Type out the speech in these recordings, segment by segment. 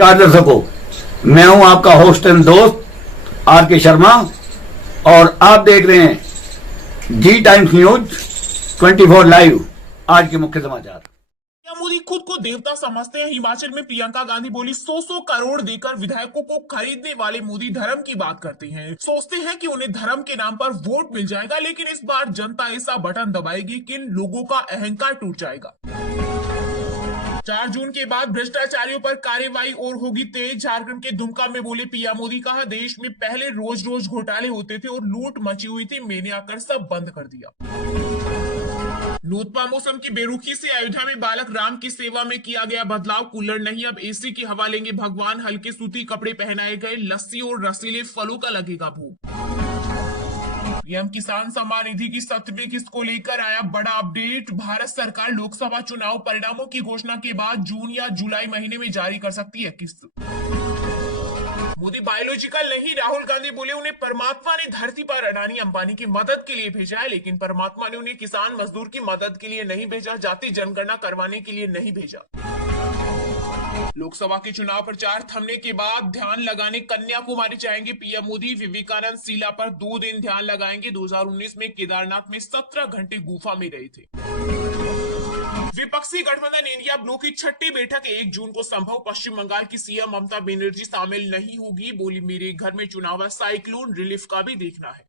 नमस्कार दर्शकों, मैं हूं आपका होस्ट एंड दोस्त आर के शर्मा और आप देख रहे हैं जी टाइम्स न्यूज 24 लाइव। आज के मुख्य समाचार। मोदी खुद को देवता समझते हैं। हिमाचल में प्रियंका गांधी बोली 100 करोड़ देकर विधायकों को खरीदने वाले मोदी धर्म की बात करते हैं। सोचते हैं कि उन्हें धर्म के नाम पर वोट मिल जाएगा, लेकिन इस बार जनता ऐसा बटन दबाएगी कि इन लोगों का अहंकार टूट जाएगा। 4 जून के बाद भ्रष्टाचारियों पर कार्रवाई और होगी तेज। झारखंड के दुमका में बोले पीएम मोदी, कहा देश में पहले रोज रोज घोटाले होते थे और लूट मची हुई थी, मैंने आकर सब बंद कर दिया। नोतपा मौसम की बेरुखी से अयोध्या में बालक राम की सेवा में किया गया बदलाव। कूलर नहीं, अब एसी की हवा लेंगे भगवान। हल्के सूती कपड़े पहनाए गए। लस्सी और रसीले फलों का लगेगा भोग। पीएम किसान सम्मान निधि की 7वीं किस्त को लेकर आया बड़ा अपडेट। भारत सरकार लोकसभा चुनाव परिणामों की घोषणा के बाद जून या जुलाई महीने में जारी कर सकती है किस्त। मोदी बायोलॉजिकल नहीं, राहुल गांधी बोले उन्हें परमात्मा ने धरती पर अडानी अंबानी की मदद के लिए भेजा है, लेकिन परमात्मा ने उन्हें किसान मजदूर की मदद के लिए नहीं भेजा, जाति जनगणना करवाने के लिए नहीं भेजा। लोकसभा के चुनाव प्रचार थमने के बाद ध्यान लगाने कन्याकुमारी जाएंगे पीएम मोदी। विवेकानंद शिला पर 2 दिन ध्यान लगाएंगे। 2019 में केदारनाथ में 17 घंटे गुफा में रहे थे। विपक्षी गठबंधन इंडिया ब्लॉक की 6ठी बैठक 1 जून को संभव। पश्चिम बंगाल की सीएम ममता बनर्जी शामिल नहीं होगी। बोली मेरे घर में चुनाव साइक्लोन रिलीफ का भी देखना है।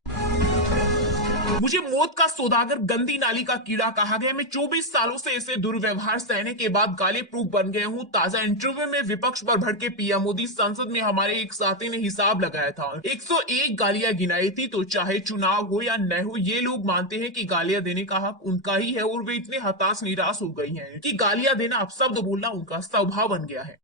मुझे मौत का सौदागर, गंदी नाली का कीड़ा कहा गया। मैं 24 सालों से ऐसे दुर्व्यवहार सहने के बाद गाली प्रूफ बन गया हूं। ताजा इंटरव्यू में विपक्ष पर भड़के पीएम मोदी। संसद में हमारे एक साथी ने हिसाब लगाया था, 101 गालियां गिनाई थी। तो चाहे चुनाव हो या न हो, ये लोग मानते हैं कि गालियां देने का हक उनका ही है और वे इतने हताश निराश हो गई हैं कि गालियां देना, अपशब्द बोलना उनका स्वभाव बन गया है।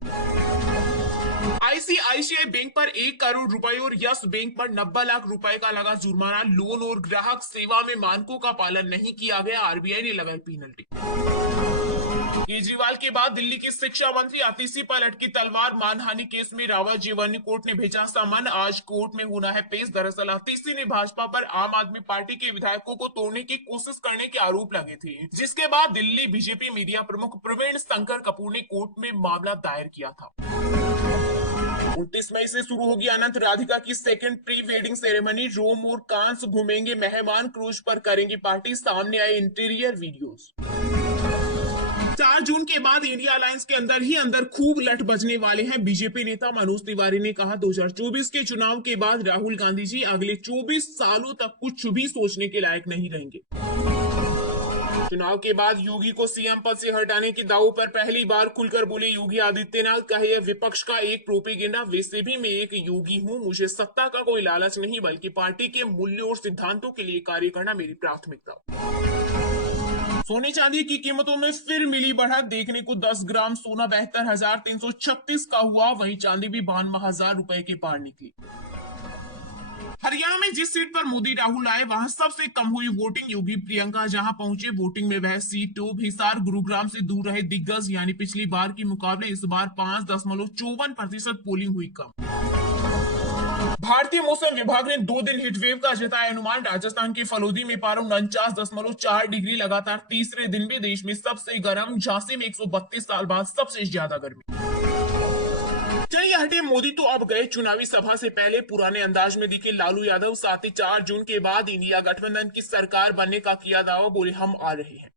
आईसीआईसीआई बैंक पर 1 करोड़ रुपए और यस बैंक पर 90 लाख रुपए का लगा जुर्माना। लोन और ग्राहक सेवा में मानकों का पालन नहीं किया गया, आरबीआई ने लगाई पेनल्टी। केजरीवाल के बाद दिल्ली की शिक्षा मंत्री आतिशी पर लटकी तलवार। मानहानि केस में रावत जीवनी कोर्ट ने भेजा समन। आज कोर्ट में होना है पेश। दरअसल आतिशी ने भाजपा पर आम आदमी पार्टी के विधायकों को तोड़ने की कोशिश करने के आरोप लगे थे, जिसके बाद दिल्ली बीजेपी मीडिया प्रमुख प्रवीण शंकर कपूर ने कोर्ट में मामला दायर किया था। 29 मई से शुरू होगी अनंत राधिका की 2nd प्री वेडिंग सेरेमनी। रोम और कांस घूमेंगे मेहमान, क्रूज पर करेंगे पार्टी। सामने आए इंटीरियर वीडियोस। 4 जून के बाद इंडिया अलायंस के अंदर ही अंदर खूब लट बजने वाले हैं। बीजेपी नेता मनोज तिवारी ने कहा 2024 के चुनाव के बाद राहुल गांधी जी अगले 24 सालों तक कुछ भी सोचने के लायक नहीं रहेंगे। चुनाव के बाद योगी को सीएम पद से हटाने के दावों पर पहली बार खुलकर बोले योगी आदित्यनाथ। कहे यह विपक्ष का एक प्रोपेगेंडा। वैसे भी मैं एक योगी हूं, मुझे सत्ता का कोई लालच नहीं, बल्कि पार्टी के मूल्यों और सिद्धांतों के लिए कार्य करना मेरी प्राथमिकता। सोने चांदी की कीमतों में फिर मिली बढ़त। देखने को 10 ग्राम सोना 72,336 का हुआ, वहीं चांदी भी 52,000 रुपए के पार निकली। हरियाणा में जिस सीट पर मोदी राहुल आए वहां सबसे कम हुई वोटिंग। योगी प्रियंका जहां पहुंचे, वोटिंग में वह सीट टॉप। हिसार गुरुग्राम से दूर रहे दिग्गज, यानी पिछली बार के मुकाबले इस बार 5.54% पोलिंग हुई कम। भारतीय मौसम विभाग ने 2 दिन हीटवेव का जताया अनुमान। राजस्थान के फलोदी में पारा 49.4 डिग्री, लगातार तीसरे दिन भी देश में सबसे गर्म। झांसी में 132 साल बाद सबसे ज्यादा गर्मी। चलिए हटे मोदी तो अब गए। चुनावी सभा से पहले पुराने अंदाज में दिखे लालू यादव। साथ ही 4 जून के बाद इंडिया गठबंधन की सरकार बनने का किया दावा। बोले हम आ रहे हैं।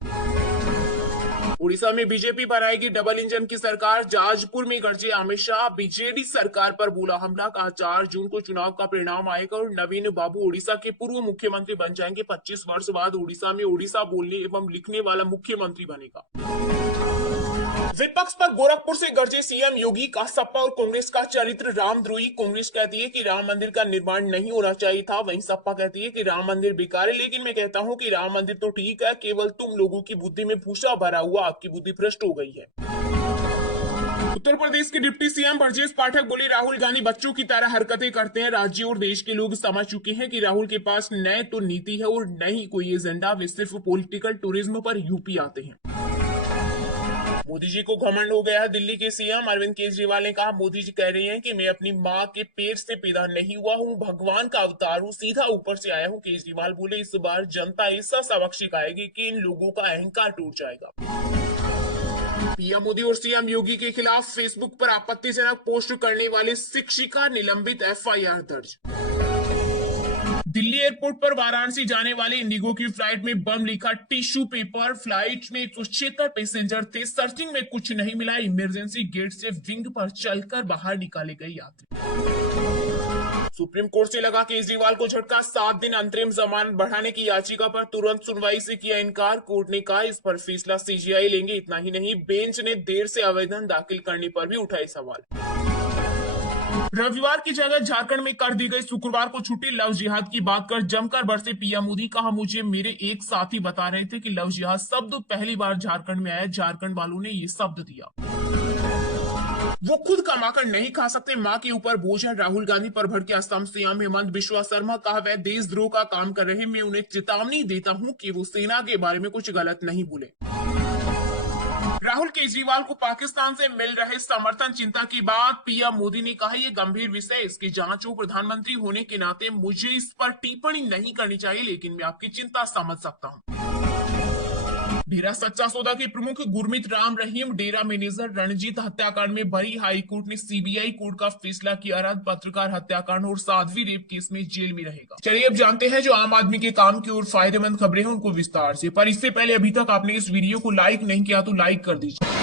उड़ीसा में बीजेपी बनाएगी डबल इंजन की सरकार। जाजपुर में गरजे अमित शाह। बीजेडी सरकार पर बोला हमला। कहा 4 जून को चुनाव का परिणाम आएगा और नवीन बाबू उड़ीसा के पूर्व मुख्यमंत्री बन जाएंगे। 25 वर्ष बाद उड़ीसा में उड़ीसा बोलने एवं लिखने वाला मुख्यमंत्री बनेगा। विपक्ष पर गोरखपुर से गरजे सीएम योगी। का सपा और कांग्रेस का चरित्र रामद्रोही। कांग्रेस कहती है कि राम मंदिर का निर्माण नहीं होना चाहिए था, वहीं सपा कहती है कि राम मंदिर बेकार है। लेकिन मैं कहता हूं कि राम मंदिर तो ठीक है, केवल तुम लोगों की बुद्धि में भूसा भरा हुआ, आपकी बुद्धि भ्रष्ट हो गई है। उत्तर प्रदेश के डिप्टी सीएम ब्रजेश पाठक बोले राहुल गांधी बच्चों की तरह हरकतें करते हैं। राज्य और देश के लोग समझ चुके हैं कि राहुल के पास न तो नीति है और न ही कोई एजेंडा। वे सिर्फ पॉलिटिकल टूरिज्म पर यूपी आते हैं। मोदी जी को घमंड हो गया है। दिल्ली के सीएम अरविंद केजरीवाल ने कहा मोदी जी कह रहे हैं कि मैं अपनी मां के पेट से पैदा नहीं हुआ हूं, भगवान का अवतार हूं, सीधा ऊपर से आया हूं। केजरीवाल बोले इस बार जनता ऐसा सबक सिखाएगी कि इन लोगों का अहंकार टूट जाएगा। पीएम मोदी और सीएम योगी के खिलाफ फेसबुक पर आपत्तिजनक पोस्ट करने वाले शिक्षिका निलंबित, एफआईआर दर्ज। दिल्ली एयरपोर्ट पर वाराणसी जाने वाले इंडिगो की फ्लाइट में बम लिखा टिश्यू पेपर। फ्लाइट में 176 पैसेंजर थे। सर्चिंग में कुछ नहीं मिला। इमरजेंसी गेट से विंग पर चलकर बाहर निकाले गए यात्री। सुप्रीम कोर्ट से लगा केजरीवाल को झटका। 7 दिन अंतरिम जमानत बढ़ाने की याचिका पर तुरंत सुनवाई से किया इनकार। कोर्ट ने कहा इस पर फैसला सीजीआई लेंगे। इतना ही नहीं, बेंच ने देर से आवेदन दाखिल करने पर भी उठाए सवाल। रविवार की जगह झारखंड में कर दी गई शुक्रवार को छुट्टी। लव जिहाद की बात कर जमकर बरसे पीएम मोदी। कहा मुझे मेरे एक साथी बता रहे थे कि लव जिहाद शब्द पहली बार झारखंड में आया। झारखंड वालों ने ये शब्द दिया। वो खुद कमाकर नहीं खा सकते, मां के ऊपर बोझ है। राहुल गांधी पर भड़के असम सीएम हेमंत बिश्वा शर्मा। कहा वह देशद्रोह का काम कर रहे। मैं उन्हें चेतावनी देता हूं कि वो सेना के बारे में कुछ गलत नहीं बोले। राहुल केजरीवाल को पाकिस्तान से मिल रहे समर्थन चिंता की बात। पीएम मोदी ने कहा यह गंभीर विषय, इसकी जांच हो। प्रधानमंत्री होने के नाते मुझे इस पर टिप्पणी नहीं करनी चाहिए, लेकिन मैं आपकी चिंता समझ सकता हूं। डेरा सच्चा सौदा के प्रमुख गुरमीत राम रहीम, डेरा मैनेजर रणजीत हत्याकांड में बरी। हाईकोर्ट ने सीबीआई कोर्ट का फैसला किया रद्द। पत्रकार हत्याकांड और साध्वी रेप केस में जेल में रहेगा। चलिए अब जानते हैं जो आम आदमी के काम की और फायदेमंद खबरें हैं उनको विस्तार से। पर इससे पहले अभी तक आपने इस वीडियो को लाइक नहीं किया तो लाइक कर दीजिए।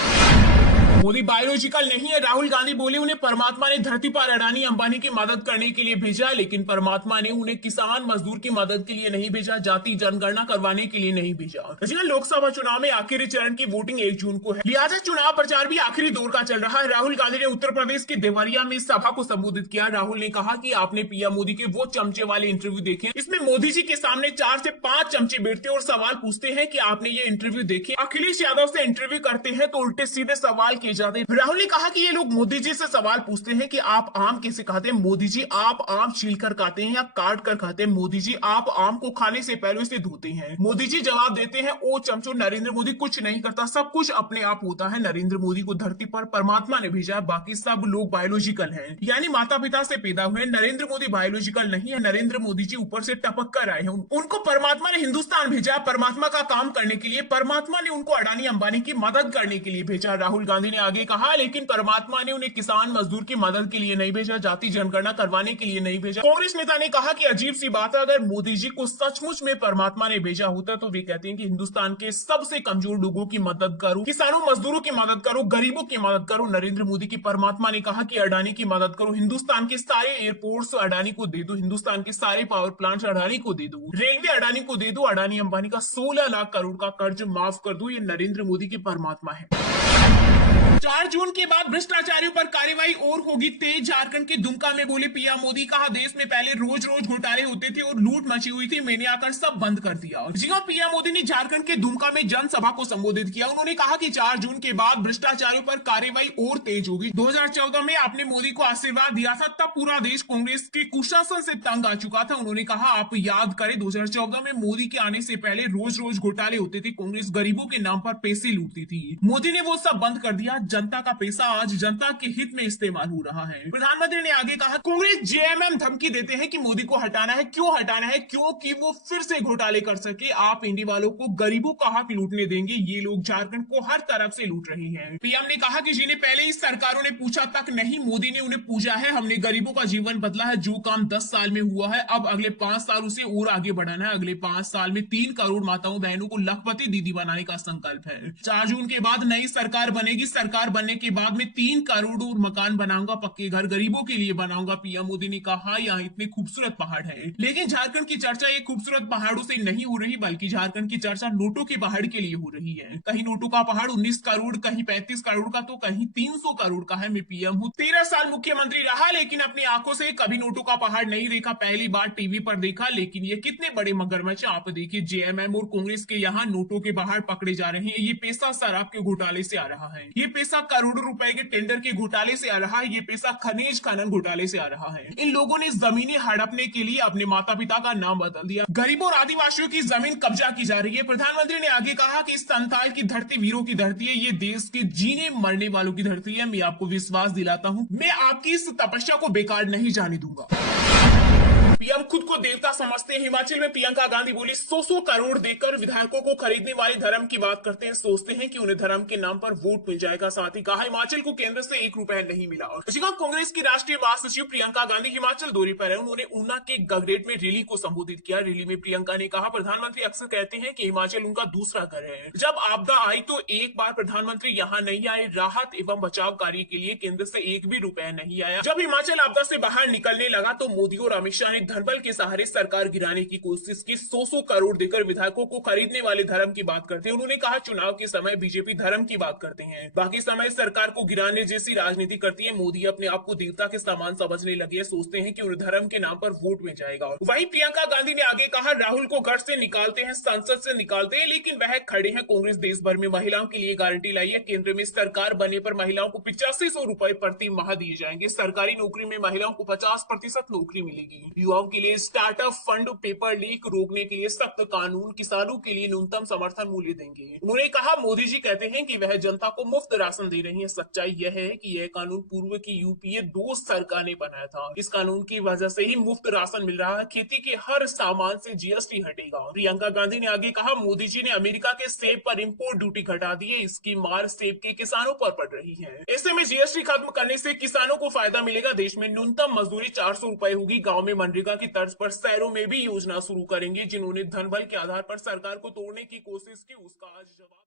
मोदी बायोलॉजिकल नहीं है, राहुल गांधी बोले। उन्हें परमात्मा ने धरती पर अडानी अंबानी की मदद करने के लिए भेजा, लेकिन परमात्मा ने उन्हें किसान मजदूर की मदद के लिए नहीं भेजा, जाति जनगणना करवाने के लिए नहीं भेजा। लोकसभा चुनाव में आखिरी चरण की वोटिंग 1 जून को है, लिहाजा चुनाव प्रचार भी आखिरी दौर का चल रहा है। राहुल गांधी ने उत्तर प्रदेश के देवरिया में सभा को संबोधित किया। राहुल ने कहा कि आपने पीएम मोदी के वो चमचे वाले इंटरव्यू देखे, इसमें मोदी जी के सामने 4 से 5 चमचे बैठते और सवाल पूछते हैं कि आपने ये इंटरव्यू देखे। अखिलेश यादव से इंटरव्यू करते हैं तो उल्टे सीधे सवाल किए जाते हैं। राहुल ने कहा कि ये लोग मोदी जी से सवाल पूछते हैं कि आप आम कैसे खाते हैं। मोदी जी आप आम छील कर खाते हैं या काट कर खाते हैं। मोदी जी आप आम को खाने से पहले इसे धोते हैं। मोदी जी जवाब देते हैं ओ चमचो, नरेंद्र मोदी कुछ नहीं करता, सब कुछ अपने आप होता है। नरेंद्र मोदी को धरती पर परमात्मा ने भेजा, बाकी सब लोग बायोलॉजिकल हैं, यानी माता पिता से पैदा हुए। नरेंद्र मोदी बायोलॉजिकल नहीं है। नरेंद्र मोदी जी ऊपर से टपक कर आए हैं। उनको परमात्मा ने हिंदुस्तान भेजा परमात्मा का काम करने के लिए। परमात्मा ने उनको अडानी अंबानी की मदद करने के लिए भेजा। राहुल गांधी ने आगे कहा लेकिन परमात्मा ने उन्हें किसान मजदूर की मदद के लिए नहीं भेजा, जाति जनगणना करवाने के लिए नहीं भेजा। कांग्रेस नेता ने कहा कि अजीब सी बात है, अगर मोदी जी को सचमुच में परमात्मा ने भेजा होता तो वे कहते हैं कि हिंदुस्तान के सबसे कमजोर लोगों की मदद करो, किसानों मजदूरों की मदद करो, गरीबों की मदद करो। नरेंद्र मोदी की परमात्मा ने कहा कि अडानी की मदद करो, हिंदुस्तान के सारे एयरपोर्ट्स अडानी को दे दो, हिंदुस्तान के सारे पावर प्लांट्स अडानी को दे दो, रेलवे अडानी को दे दो, अडानी अंबानी का 16 लाख करोड़ का कर्ज माफ कर दो। ये नरेंद्र मोदी की परमात्मा है। 4 जून के बाद भ्रष्टाचारियों पर कार्रवाई और होगी तेज। झारखंड के दुमका में बोले पीएम मोदी। कहा देश में पहले रोज रोज घोटाले होते थे और लूट मची हुई थी, मैंने आकर सब बंद कर दिया। जी हां, पीएम मोदी ने झारखंड के दुमका में जनसभा को संबोधित किया। उन्होंने कहा कि 4 जून के बाद भ्रष्टाचारियों पर कार्रवाई और तेज होगी। 2014 में आपने मोदी को आशीर्वाद दिया था, तब पूरा देश कांग्रेस के कुशासन से तंग आ चुका था। उन्होंने कहा आप याद करें 2014 में मोदी के आने से पहले रोज रोज घोटाले होते थे, कांग्रेस गरीबों के नाम पर पैसे लूटती थी। मोदी ने वो सब बंद कर दिया। जनता का पैसा आज जनता के हित में इस्तेमाल हो रहा है। प्रधानमंत्री ने आगे कहा कांग्रेस जेएमएम धमकी देते हैं कि मोदी को हटाना है। क्यों हटाना है? क्योंकि वो फिर से घोटाले कर सके। आप इंडी वालों को गरीबों का हक लूटने देंगे? ये लोग झारखंड को हर तरफ से लूट रहे हैं। पीएम ने कहा कि जिन्हें पहले ही सरकारों ने पूछा तक नहीं, मोदी ने उन्हें पूछा है। हमने गरीबों का जीवन बदला है। जो काम 10 साल में हुआ है, अब अगले 5 साल उसे और आगे बढ़ाना है। अगले 5 साल में 3 करोड़ माताओं बहनों को लखपति दीदी बनाने का संकल्प है। 4 जून के बाद नई सरकार बनेगी। सरकार बनने के बाद में 3 करोड़ और मकान बनाऊंगा, पक्के घर गरीबों के लिए बनाऊंगा। पीएम मोदी ने कहा यहाँ इतने खूबसूरत पहाड़ हैं, लेकिन झारखंड की चर्चा ये खूबसूरत पहाड़ों से नहीं हो रही, बल्कि झारखंड की चर्चा नोटों के पहाड़ के लिए हो रही है। कहीं नोटों का पहाड़ 19 करोड़, कहीं 35 करोड़ का, तो कहीं 300 करोड़ का है। मैं पीएम हूँ, 13 साल मुख्यमंत्री रहा, लेकिन अपनी आंखों से कभी नोटों का पहाड़ नहीं देखा। पहली बार टीवी पर देखा, लेकिन ये कितने बड़े मगरमच्छ। आप देखिए जेएमएम और कांग्रेस के यहाँ नोटों के पहाड़ पकड़े जा रहे हैं। ये पैसा शराब के घोटाले से आ रहा है, ये पैसा करोड़ों रुपए के टेंडर के घोटाले से आ रहा है, ये पैसा खनिज खनन घोटाले से आ रहा है। इन लोगों ने जमीनें हड़पने के लिए अपने माता पिता का नाम बदल दिया। गरीबों और आदिवासियों की जमीन कब्जा की जा रही है। प्रधानमंत्री ने आगे कहा कि इस संथाल की धरती वीरों की धरती है, ये देश के जीने मरने वालों की धरती है। मैं आपको विश्वास दिलाता हूं, मैं आपकी इस तपस्या को बेकार नहीं जाने दूंगा। पीएम खुद को देवता समझते हैं। हिमाचल में प्रियंका गांधी बोली 100 करोड़ देकर विधायकों को खरीदने वाले धर्म की बात करते हैं, सोचते हैं कि उन्हें धर्म के नाम पर वोट मिल जाएगा। साथ ही कहा हिमाचल को केंद्र से 1 रुपया नहीं मिला। कांग्रेस की राष्ट्रीय महासचिव प्रियंका गांधी हिमाचल दौरे पर है। उन्होंने ऊना के गगरेट में रैली को संबोधित किया। रैली में प्रियंका ने कहा प्रधानमंत्री अक्सर कहते हैं कि हिमाचल उनका दूसरा घर है। जब आपदा आई तो एक बार प्रधानमंत्री यहाँ नहीं आए। राहत एवं बचाव कार्य के लिए केंद्र से 1 भी रुपया नहीं आया। जब हिमाचल आपदा से बाहर निकलने लगा तो मोदी और अमित शाह ने धनबल के सहारे सरकार गिराने की कोशिश की। 100 करोड़ देकर विधायकों को खरीदने वाले धर्म की बात करते हैं। उन्होंने कहा चुनाव के समय बीजेपी धर्म की बात करते हैं, बाकी समय सरकार को गिराने जैसी राजनीति करती है। मोदी अपने आप को देवता के समान समझने लगे, सोचते हैं कि उन्हें धर्म के नाम पर वोट मिल जाएगा। वहीं प्रियंका गांधी ने आगे कहा राहुल को घर से निकालते हैं, संसद से निकालते हैं, लेकिन वह खड़े हैं। कांग्रेस देश भर में महिलाओं के लिए गारंटी लाई है। केंद्र में सरकार बनने पर महिलाओं को 8500 रुपए प्रति माह दिए जाएंगे। सरकारी नौकरी में महिलाओं को 50% नौकरी मिलेगी। युवाओं के लिए स्टार्टअप फंड, पेपर लीक रोकने के लिए सख्त कानून, किसानों के लिए न्यूनतम समर्थन मूल्य देंगे। उन्होंने कहा मोदी जी कहते हैं कि वह जनता को मुफ्त राशन दे रही है। सच्चाई यह है कि यह कानून पूर्व की यूपीए 2 सरकार ने बनाया था। इस कानून की वजह से ही मुफ्त राशन मिल रहा है। खेती के हर सामान से जीएसटी हटेगा। प्रियंका गांधी ने आगे कहा मोदी जी ने अमेरिका के सेब पर इंपोर्ट ड्यूटी घटा दी है। इसकी मार सेब के किसानों पर पड़ रही है। ऐसे में जीएसटी खत्म करने से किसानों को फायदा मिलेगा। देश में न्यूनतम मजदूरी 400 रुपए होगी। गांव में मनरेगा की तर्ज पर शहरों में भी योजना शुरू करेंगे। जिन्होंने धनबल के आधार पर सरकार को तोड़ने की कोशिश की उसका आज जवाब